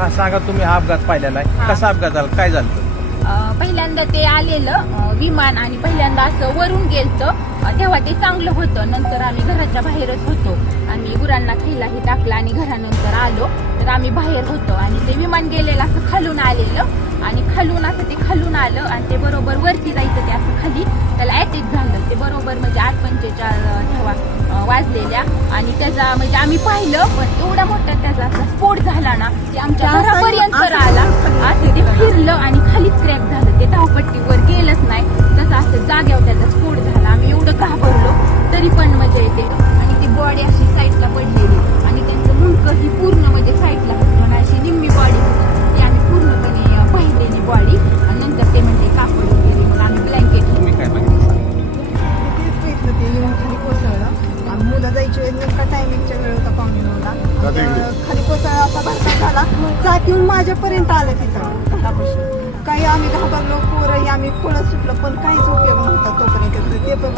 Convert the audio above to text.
हा सांगा, तुम्ही हा अपघात पाहिलेला आहे, कसा अपघात झाला, काय झालं? पहिल्यांदा ते आलेलं विमान आणि पहिल्यांदा असं वरून गेलतं तेव्हा ते चांगलं होतं. नंतर आम्ही घराच्या बाहेरच होतो. आम्ही गुरांना खायलाही टाकलं आणि घरानंतर आलो तर आम्ही बाहेर होतो आणि ते विमान गेलेलं असं खालून आलेलं आणि खालून असं ते खालून आलं आणि ते बरोबर वरती जायचं ते असं खाली त्याला अटॅक झालं. ते बरोबर म्हणजे 8:45 तेव्हा वाजलेल्या आणि त्याचा म्हणजे आम्ही पाहिलं पण एवढा मोठा त्याचा असा स्फोट झाला ना की आमच्या घरापर्यंत आला. असं ते फिरलं आणि खालीच क्रॅक झालं. ते धावपट्टीवर गेलंच नाही, तसं असं जाग्यावर त्याचा स्फोट झाला. आम्ही एवढं घाबरलो तरी पण म्हणजे ते आणि ती बॉडी अशी साईडला पडलेली आणि त्यांचं मुंडकं ही पूर्ण म्हणजे साईडला होतं अशी निम्मी बॉडी होती. ती आम्ही पूर्णपणे पाहिलेली बॉडी आणि नंतर ते म्हणजे कापड वगैरे मग आम्ही ब्लँकेट. तुम्ही काय बघितलं? तेच बघितलं ते येऊन खाली कोसळलं आणि मुलं जायची वेळ नेमका टायमिंगच्या वेळ होता 9:15ला. खाली कोसळला असा भरका झाला, चाक येऊन माझ्यापर्यंत आलं तिथं हातापाशी. काही आम्ही घाबरलो, पोरही आम्ही पळत सुटलो पण काहीच उपयोग नव्हता तोपर्यंत. ते पण